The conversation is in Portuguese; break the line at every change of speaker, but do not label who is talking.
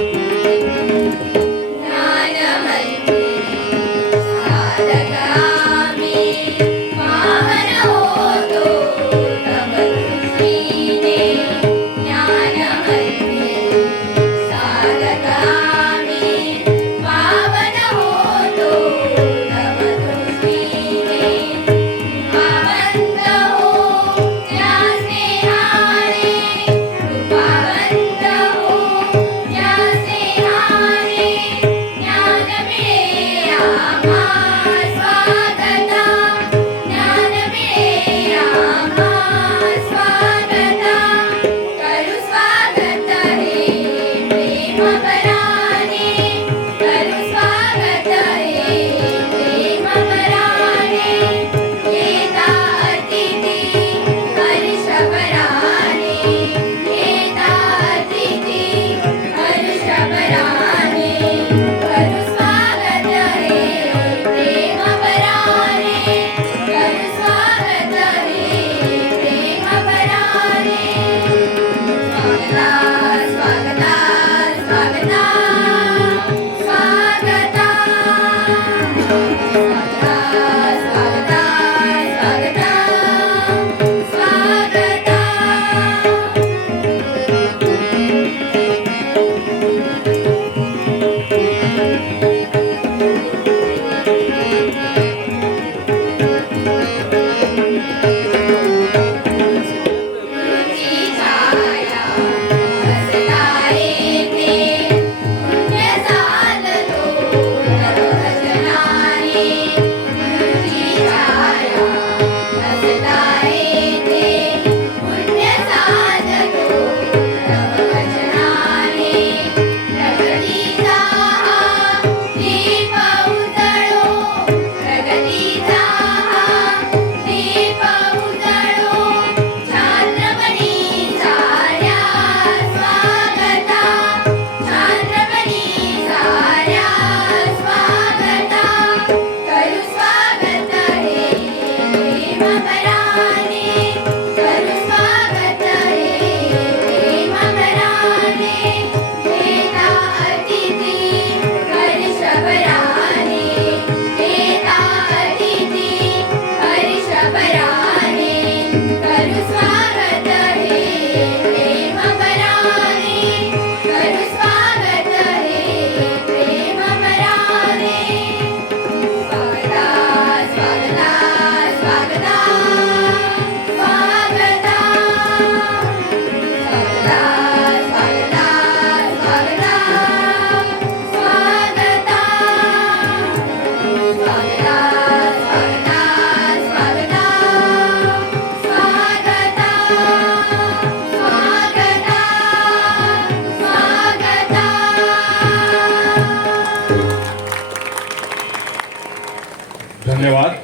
Música
धन्यवाद